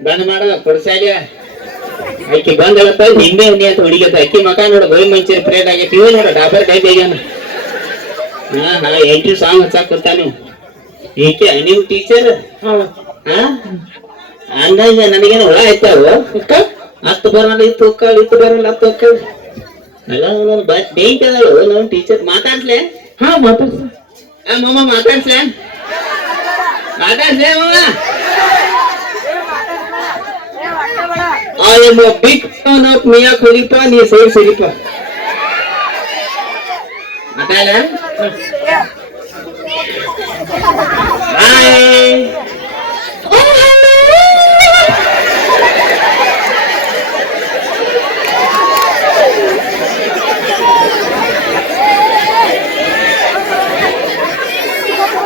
ಬಂದ್ ಮಾಡ ಕೊಡ್ಸಾಗ ಆಕಿ ಬಂದಳಪ್ಪ ನಿಂಬೆ ಉಣ್ಣಿ ಅಂತ ಹುಡುಗಿ ಅಕ್ಕಿ ಮಕ ನೋಡ ಗೋಯ್ ಮಂಚೂರಿ ಪ್ಲೇಟ್ ಆಗೈತಿ. ಇವ ನೋಡ ಡಾಬರ್ ಕೈ ಬೇಗನ ಹಾ ಹಾ ಎಂಟ್ರಿ ಸಾಂಗ್ ಹಚ್ಚಾಕತ್ತ ನೀವು ಈಕೆ ನೀವು ಟೀಚರ್ ಹಾ? ಅಂದಂಗ ನನಗೇನು ಹುಳ ಆಯ್ತಾವ? ಹತ್ತು ಬರಲ್ಲ ಇತ್ತು ಹೋಗ್ಕಾಳು ಇತ್ತು ಬರಲ್ಲ ಹತ್ತು ಹೋಗ್ಕಾಳು ಅಲ್ಲ ಬಸ್ ಬೇಂಕ್ ಅದಳು ನಾವು ಟೀಚರ್ ಮಾತಾಡ್ಸ್ಲೆ? ಹಾ ಮಾತಾಡ್ಸ. ಮಮ್ಮ ಮಾತಾಡ್ಸ್ಲೆ? ಮಾತಾಡ್ಸ್ಲೆ ಮಮ್ಮ I am a big fan of Mia Khalifa, ನೀ ಸೇರ್ ಸಿರಿಪ ಮಾತಾಡ ಹಾಯ್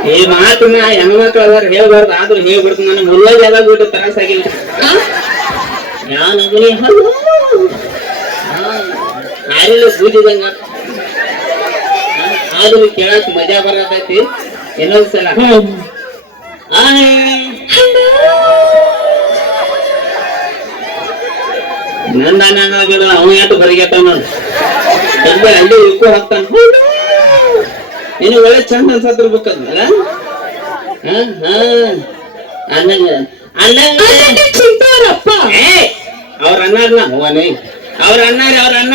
ಈ ಮಾತನ್ನ ಹೆಣ್ಮಕ್ಳು ಅದಾರ ಹೇಳ್ಬಾರ್ದು ಆದ್ರೂ ಹೇಳ್ಬಿಡ್ತು ನನಗೆ ಮುಲ್ಲಗೆ ಎಲ್ಲ ಬಿಟ್ಟು ತ್ರಾಸಾಗಿಲ್ಲ ನಾನು ಅದನ್ನೇ ಹಲೋ ಯಾರಿಲ್ಲ ಬೂದಿದಂಗ ಆದ್ರೂ ಕೇಳಕ್ ಮಜಾ ಬರತೈತಿ. ಇನ್ನೊಂದ್ ಸಲ. ಹಾಯ್ ನಂದ ಅನ್ನೋದಿಲ್ಲ ಅವನು ಯಾಕೆ ಬರಿಗೆಟ್ಟವ ನಾನು ಅಲ್ಲಿ ಇಕ್ಕೂ ಹಾಕ್ತಾನ ನೀನು ಒಳ್ಳೆ ಚಂದ ಅನ್ಸತ್ತಿರ್ಬೇಕಂದ್ರ ಹಾ ಹಾ. ಅನ್ನಂಗ ಅನ್ನಂಗ ಚಿಂತಾರಪ್ಪ. ಏ ಅವ್ರ ಅಣ್ಣಾರ್ನ ಅವನೇ ಅವ್ರ ಅಣ್ಣ ಅವ್ರ ಅಣ್ಣ?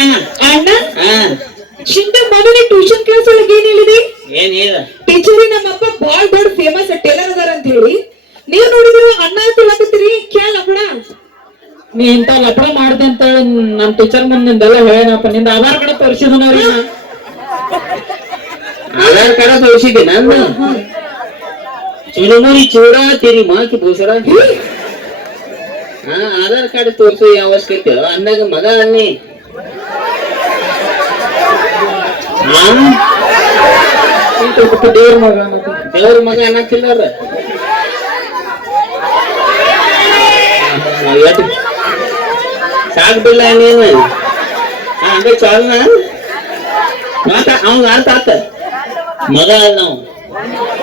ಅಣ್ಣ? ಚಿಂತ ಮೊದಲೇ ಟ್ಯೂಷನ್ ಕ್ಲಾಸ್ ಒಳಗೆ ಏನ್ ಹೇಳಿದೆ? ಏನ್ ಹೇಳ? ಅಪ್ಪ ನಮ್ಮಪ್ಪ ಬಾಳ್ ದೊಡ್ಡ ಫೇಮಸ್ ಟೇಲರ್ ಅದಾರ ಅಂತ ಹೇಳಿ ನೀವ್ ನೋಡಿದ್ರು ಅಣ್ಣ ಅಂತ ಹೇಳಕತ್ತೀರಿ? ಕ್ಯಾ ಲಪಡ? ನೀ ಇಂತ ಲಪಡ ಮಾಡ್ದೆ ಅಂತ ನಮ್ಮ ನಮ್ ಟೀಚರ್ ಮುಂದೆ ನಿಂದೆಲ್ಲ ಹೇಳನಪ್ಪ? ನಿಂದ ಆಧಾರ್ ಕಾರ್ಡ್ ತೋರಿಸಿದನವ್ರಿ ಆಧಾರ್ ಕಾರ್ಡ್ ತೋರಿಸಿದೆ ನಾನು. ಚುರುಮುರಿ ಚೂಡ ತಿರಿ ಮಾಕಿ ಬೋಸರ. ಆಧಾರ್ ಕಾರ್ಡ್ ತೋರಿಸೋ ಅವಶ್ಯಕತೆ ಅಂದಾಗ ಮಗ ಅನ್ನಿ. ದೇವ್ರ ಮಗ ದೇವ್ರ ಮಗ ಅನ್ನತ್ತಿಲ್ಲರ ಸಾಕ್ ಬಿಲ್ಲ ನೀನು. ಅಂದ್ರೆ ಚಾಲ್ನ? ಮಾತ, ಅವಂಗ ಅರ್ಥ ಆತ. ಮಗ ಅಲ್ಲ ನಾವು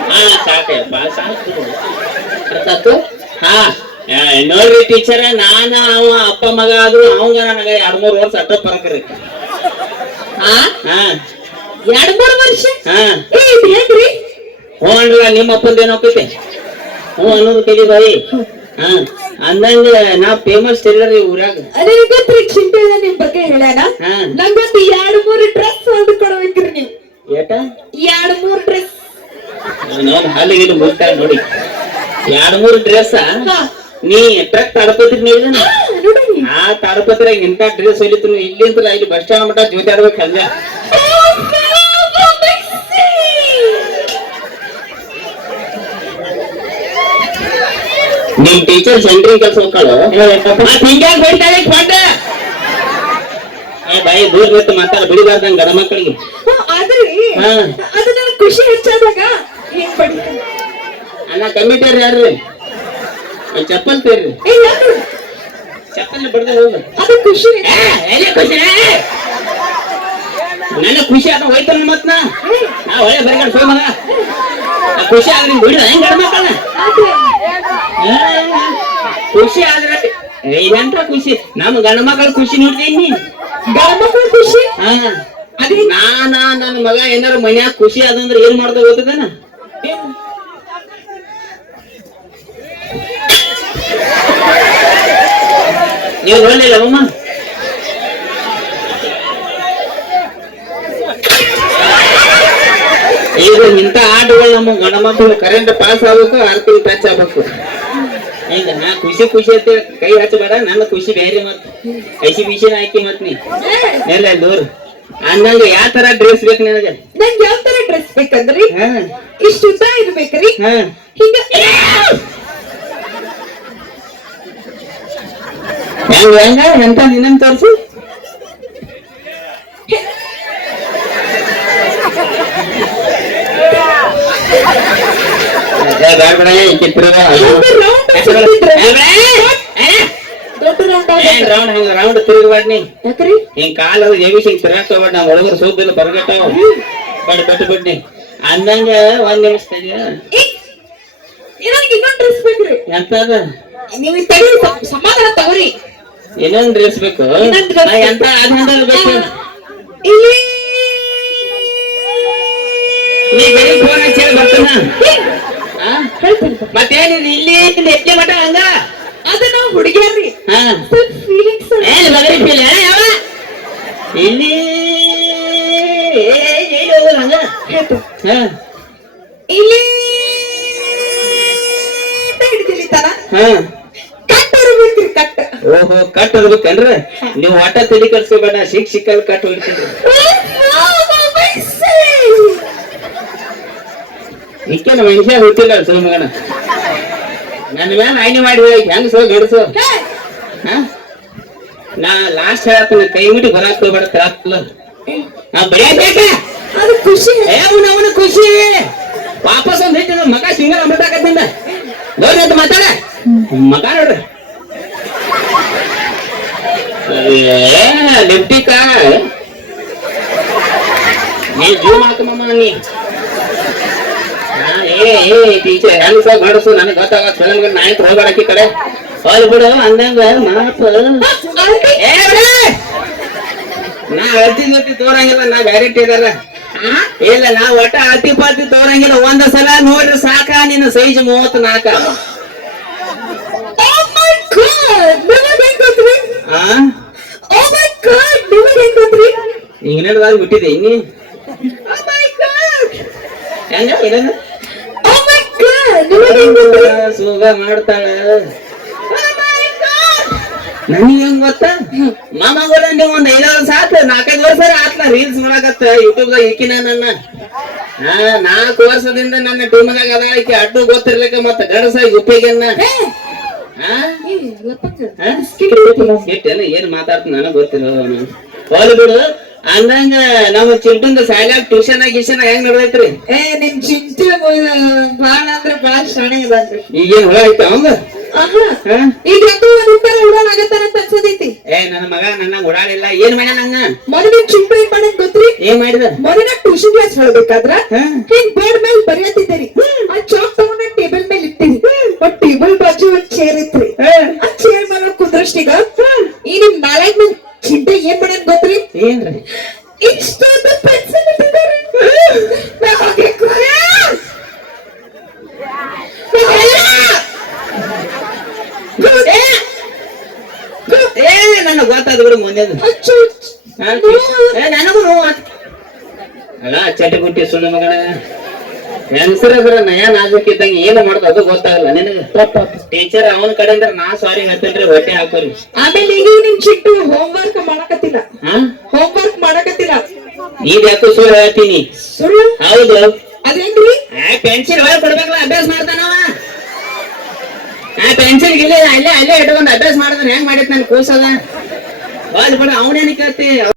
ಹಾ ಸಾಕಯ್ಯಪ್ಪ ಸಾಕು. ಅರ್ಥ ಆತು? ಹಾ. ನೋಡ್ರಿ ಟೀಚರ್ ನಾನ ಅವ ಅಪ್ಪ ಮಗ ಆದ್ರು ಅವಂಗ ನನಗ ಎರಡ್ ಮೂರ್ ವರ್ಷ ಅಟ್ಟ ಪರಕರಿ ಎರಡ್ ಮೂರು ವರ್ಷ? ಹಾ ಏ ಇದ್ ಹೆಂಗ್ರಿ? ನಿಮ್ಮ ಅಪ್ಪಂದೇನು ಹೋಗ್ತೈತೆ ಹ್ಞೂ ಅನ್ನೋದು ಕೇಳಿ ಬಾಯಿ. ಹಾ ಅಂದಂಗ ನಾ ಫೇಮಸ್ ಟೇಲರ್ ಈ ಊರಾಗ. ನನಗೆ ಗೊತ್ತ್ರಿ ಚಿಂತೆ ಇಲ್ಲ ನಿಮ್ ಬಗ್ಗೆ ಹೇಳ್ಯಾನ? ನಂಗೊಂದು ಎರಡು ಮೂರು ಡ್ರೆಸ್ ಹೊಲ್ದು ಕೊಡ್ಬೇಕ್ರಿ ನೀವು. ಏಟ? ಎರಡು ಮೂರು ಡ್ರೆಸ್ ನಾನು ಹಾಲಿಗೆ ಮುಗ್ತಾರೆ ನೋಡಿ. ಎರಡ್ ಮೂರು ಡ್ರೆಸ್ ನೀ ಟ್ರಕ್ ತಡಪತ್ರಿ ನೋಡಿದ ನೋಡಿ ಆ ತಡಪತ್ರ ಇಂತ ಡ್ರೆಸ್ ಹೊಲಿತು ಇಲ್ಲಿಂದ ಇಲ್ಲಿ ಬಸ್ ಸ್ಟ್ಯಾಂಡ್ ಮಟ್ಟ ಜೊತೆ ಆಡ್ಬೇಕು ಅಲ್ಲ ನಿಮ್ ಟೀಚರ್ ಸೆಂಟ್ರಿಂಗ್ ಕೆಲಸ ಹೋಗ್ತಾಳು? ಹಿಂಗ್ಯಾಗ ಬೈತಾಳೆ ಕೊಂಡ ಬಾಯಿ ದೂರ ಬಿಟ್ಟು ಮಾತಾಡ ಬಿಡಿಬಾರ್ದಂಗ ಗಣ ಮಕ್ಕಳಿಗೆ. ಖುಷಿ ಹೆಚ್ಚಾದಾಗ ಅಣ್ಣ ಕಮಿಟರ್ ಯಾರ್ರಿ? ಚಪ್ಪಲ್ ತೇರಿ ಚಪ್ಪಲ್ ಬಡ್ದೆ ಹೋಗ. ಅದು ಖುಷಿ. ಎಲೆ ಖುಷಿ? ನನ್ನ ಖುಷಿ ಆತ ಹೋಯ್ತಾನ ಮತ್ ನಾ ನಾ ಒಳ್ಳೆ ಬರಿಗಾಡ್ ಸೋಯ್ ಮಗ ಖುಷಿ ಆದ್ರೆ ಬಿಡ ಹೆಂಗ್ ಗಂಡ ಖುಷಿ ಆದ್ರೆ ಇದಂತ ಖುಷಿ. ನಮ್ಮ ಗಂಡ ಮಕ್ಕಳ ಖುಷಿ ನೋಡ್ತೀನಿ ಗಣಮಕ್ಳ ಖುಷಿ? ಹಾ. ಅದೇ. ನಾನ ನನ್ನ ಮಗ ಏನಾರ ಮನ್ಯಾಗ ಖುಷಿ ಆದಂದ್ರೆ ಏನ್ ಮಾಡ್ದ ಗೊತ್ತದನ? ನೀವು ನೋಡ್ಲಿಲ್ಲ ಅಮ್ಮ ಈಗ ಇಂಥ ಆಟಗಳು ನಮ್ಮ ಗಣ ಮಕ್ಕಳು ಕರೆಂಟ್ ಪಾಸ್ ಆಗ್ಬೇಕು ಆರ್ತಿ ಟಚ್ ಆಗ್ಬೇಕು. ಈಗ ನಾ ಖುಷಿ ಖುಷಿ ಅಂತ ಕೈ ಹಚ್ಚಬೇಡ ನನ್ನ ಖುಷಿ ಬೇರೆ ಮತ್ತೆ ಐಸಿ ಬಿಸಿನ ಹಾಕಿ ಮತ್ ನೀ. ಎಲ್ಲ ದೂರ. ಅಂದಂಗ ಯಾವ ತರ ಡ್ರೆಸ್ ಬೇಕು ನಿನಗೆ? ನಂಗೆ ಯಾವ ತರ ಡ್ರೆಸ್ ಬೇಕಂದ್ರಿ? ಹಾ. ಇಷ್ಟು ಉದ್ದ ಇರ್ಬೇಕ್ರಿ. ಹಾ. ಹಿಂಗ ಹೆಂಗ ಹೆಂಗ ಎಂತ ನಿನ್ನಂತ ತೋರ್ಸು ಏ, ಬ್ಯಾಡ ಬಿಡ, ಈ ಕಿತ್ತೂರು. ಹಿಂಗ round ಏ, ಬಿಡ. ಸುತ್ತಿದ್ರೆ ಬಿಡ. ಏ, ದೊಡ್ಡ ರೌಂಡ್ ರೌಂಡ್ ಹಂಗ ಕಾಲ ಅದು ಎಬಿಸಿ ತಿರಾಕ್ ಹೋಗ್ಬೇಡ ನಾವು ಒಳಗರ ಸೋದಿಲ್ಲ ಬರ್ಗಟ್ಟಾವ ಬಟ್ ಬಿಡ್ನಿ ಅಂದಂಗ ಒಂದ್ ನಿಮಿಷ ತಡಿಯ. ಎಂತದ? ನೀವು ಸಮಾಧಾನ ತಗೋರಿ. ಇನ್ನೊಂದ್ ಡ್ರೆಸ್ ಬೇಕು. ಎಂತ ಆದ್ಮೇಲೆ ಬೇಕು? ಇಲ್ಲಿ. ನೀ ಬರೀ ಫೋನ್ ಹಚ್ಚಿ ಬರ್ತಾನ? ಹೇಳ್ತೀನಿ. ಮತ್ತೇನು ಇಲ್ಲಿ ಎಟ್ಲಿ ಮಠ ಹಂಗ? ಅದು ನಾವು ಹುಡುಗಿಯರ್ರಿ ಹಾ. ಫೀಲಿಂಗ್ಸ್ ಏನ್ ಬಗರಿ ಫೀಲ್ ಯಾವ? ಇಲ್ಲಿ. ಏ, ಎಲ್ಲಿ ಹಂಗ? ಹಾ. ಇಲ್ಲಿ. ಹಿಡಿದಿಲ್ಲಿ ತರ? ಹಾ. ಓಹೋ ಕಟ್ ಹೋಗ್ಬೇಕನ್ರಿ ನೀವು ಆಟ ತಲೆ ಕಟ್ಸ್ಕೋಬೇಡ ಸಿಕ್ ಸಿಕ್ಕಲ್ ಕಟ್ ಹೋಗ್ತೀನಿ ಇಕ್ಕೇನ ಮನುಷ್ಯ ಹುಟ್ಟಿಲ್ಲ ಸುಳ್ಳು ಮಗನ. ನನ್ನ ಮೇಲೆ ಆಯ್ನೆ ಮಾಡಿ ಹೋಗಿ ಸೋ ಗಡ್ಸು? ಹಾ? ನಾ ಲಾಸ್ಟ್ ಹೇಳತ್ತೀನಿ ಕೈ ಮುಟ್ಟಿ ಬರಾಕ್ ಹೋಗ್ಬೇಡ ತರಾಕ್ಲ ನಾ ಬಡಿಯಾಕ ಅದು ಖುಷಿ. ಅವ್ನ ಅವನ ಖುಷಿ. ವಾಪಸ್ ಒಂದ್ ಹೆಚ್ಚಿದ ಮಗ ಸಿಂಗಲ್ ಅಂಬತ್ತಾಕತ್ತಿಂದ ನೋಡಿ ಅಂತ ಮಾತಾಡ. ಮಗ ನೋಡ್ರಿ. ಲಿಪ್ಟಿಕ ನೀ ಜೂಮ್ ಹಾಕಮ್ಮ ನೀ. ಏ ಏ, ಟೀಚರ್ ಹೆಂಗ್ ಸಹ ಗಡಸು, ನನಗೆ ಗೊತ್ತಾಗ ಫಿಲಮ್ ನಾಯಕ್ ಹೋಗ್ಬೇಡಕ್ಕಿ ಕಡೆ. ಹೋಲ್ ಬಿಡು, ಅಂದಂಗ ಮಾತು. ಏ. ನಾ ಅಳ್ತಿ ಜೊತೆ ತೋರಂಗಿಲ್ಲ, ನಾ ಗ್ಯಾರಂಟಿ ಇದಲ್ಲ ಇಲ್ಲ, ನಾ ಒಟ್ಟ ಅತಿ ಪಾತಿ ತೋರಂಗಿಲ್ಲ. ಒಂದ ಸಲ ನೋಡ್ರಿ ಸಾಕ, ನಿನ್ನ ಸೈಜ್ ಮೂವತ್ ನಾಲ್ಕ Oh my god! ನಿಮಗ್ ಹೆಂಗ್ ಗೊತ್ತ್ರಿ? ಆ Oh my god! ನಿಮಗ್ ಹೆಂಗ್ ಗೊತ್ತ್ರಿ? ಇಂಗ್ಲೆಂಡ್ ಬಿಟ್ಟಿದೆ ಇನ್ನಿ Oh my god! ಹೆಂಗ ಇದೇನ? Oh my god! ನಿಮಗ್ ಬಿಟ್ಟಿದೆ ಇನ್ನಿ? ಸುಗ ಮಾಡ್ತಾಳ Oh! ನನಗೆ ಹೆಂಗ್ ಗೊತ್ತ? ಮಾಮ ನೀವು ಒಂದ್ ಐದಾರು ಸಾಕು ನಾಲ್ಕೈದು ವರ್ಷ ಆತ್ಲ ರೀಲ್ಸ್ ಮಾಡಕತ್ತ ಯೂಟ್ಯೂಬ್ ದಾಗ ಇಕ್ಕಿನ ನನ್ನ. ಹಾ ನಾಲ್ಕು ವರ್ಷದಿಂದ ನನ್ನ ಟೀಮ್ನಾಗ ಅದ ಈಕಿ ಅಡ್ಡು ಗೊತ್ತಿರ್ಲಿಕ್ಕ ಮತ್ತ ಗಡಸ ಗುಪ್ಪಿಗೆನ್ನ. ಏ, ಹಾ ಹಾ? ಸ್ಕಿಟ್ ಐತಿಲ್ಲ? ಎಲ್ಲ ಏನ್ ಮಾತಾಡ್ತ ನನಗ್ ಹೋಲ್ ಬಿಡು. ಅಂದಂಗ ನಮ್ಮ ಚಿಂಟುಂದ ಸಾಯ್ಲಾಗ ಟ್ಯೂಷನ್ ಗಿಷನ್ ಹೆಂಗ್ ನಡ್ದೈತ್ರಿ? ಏ ನಿಮ್ ಚಿಂತೆ ಬಾಳ ಅಂದ್ರ ಬಾಳ ಶಾಣೆ ಇದ್ರಿ ಈಗೇನ್ ಹೊಳ ಐತ ಅವಂಗ? ಆಹಾ ಹಾ? ಈಗ ಯಾಕೋ ಒಂದಿಬ್ಬರ ಉಡಾನ್ ಆಗತ್ತಾನಂತ ಅನ್ಸದೈತಿ ಏ ನನ್ನ ಮಗ ನನ್ನ ಓಡಾಡಿಲ್ಲ ಏನ್ ನಂಗ ನಿಮ್ ಏನ್ ಮಾಡಕ್ ಗೊತ್ತ್ರಿ? ಏನ್ ಮಾಡಿದ? ಮೊದಲ ಟ್ಯೂಷನ್ ಕ್ಲಾಸ್ ಹೇಳ್ಬೇಕಾದ್ರ ಹಾ? ಹಿಂಗ್ ಬೋರ್ಡ್ ಮೇಲೆ ಬರೆಯತ್ತಿದ್ದೀರಿ ಆ ಚಾಕ್ ತಗೊಂಡ ಟೇಬಲ್ ಮೇಲೆ ಇಟ್ಟಿರಿ ಬಟ್ ಟೇಬಲ್ ಬಾಜು ಒಂದ್ ಚೇರ್ ಇತ್ರಿ. ಹಾ? ಆ ಚೇರ್ ಮೇಲೆ ಕುದ್ರಷ್ಟೀಗ ಈ ನಿಮ್ ನಾಲ್ಕು ಚಿಂತೆ ಏನ್ ಮಾಡ್ಯಾನ ಗೊತ್ತ್ರಿ? ಏನ್ರಿ? ಇಷ್ಟೊಂದು ಪೆನ್ಸಿಲ್ ಇಟ್ಟಿದ್ದಾರೆ ನನಗ್ ಗೊತ್ತಾದ ಬಿಡು ಮುಂದೆದು ನನಗೂ ನೋವು. ಅಲ್ಲ ಚಟಗುಟ್ಟಿ ಸುಳ್ಳು ಮಗನ. ಹೆಂಗಸರ ನಯ ನಾಜುಕ್ ಇದ್ದಂಗ ಏನು ಮಾಡೋದು ಅದು ಗೊತ್ತಾಗಲ್ಲ. ನಿನಗ ಟೀಚರ್ ಅವನ ಕಡೆಯಿಂದ ನಾ ಸಾರಿ ಹೇಳ್ತೇನ್ರಿ ಹೊಟ್ಟೆ ಹಾಕೋರಿ. ಆಮೇಲೆ ಈಗ ನಿಮ್ ಚಿಟ್ಟು ಹೋಮ್ವರ್ಕ್ ಮಾಡಕತ್ತಿಲ್ಲ. ಹಾ? ಈಗ ಯಾಕೋ ಸುಳ್ಳು ಹೇಳ್ತೀನಿ? ಸುಳ್ಳು? ಹೌದು. ಅದೇನ್ರಿ? ಆ ಪೆನ್ಸಿಲ್ ಒಳಗೆ ಕೊಡ್ಬೇಕಲ್ಲ ಅಭ್ಯಾಸ ಮಾಡ್ತಾನವ ಆ ಪೆನ್ಸಿಲ್ ಇಲ್ಲೇ ಅಲ್ಲೇ ಅಲ್ಲೇ ಇಟ್ಕೊಂಡು ಅಭ್ಯಾಸ ಮಾಡ್ತಾನೆ ಹೆಂಗ್ ಮಾಡಿತ್ ನನ್ ಕೂಸದ? ಹೋದ್ ಬಿಡು ಅವನೇನು ಕೇಳ್ತಿ?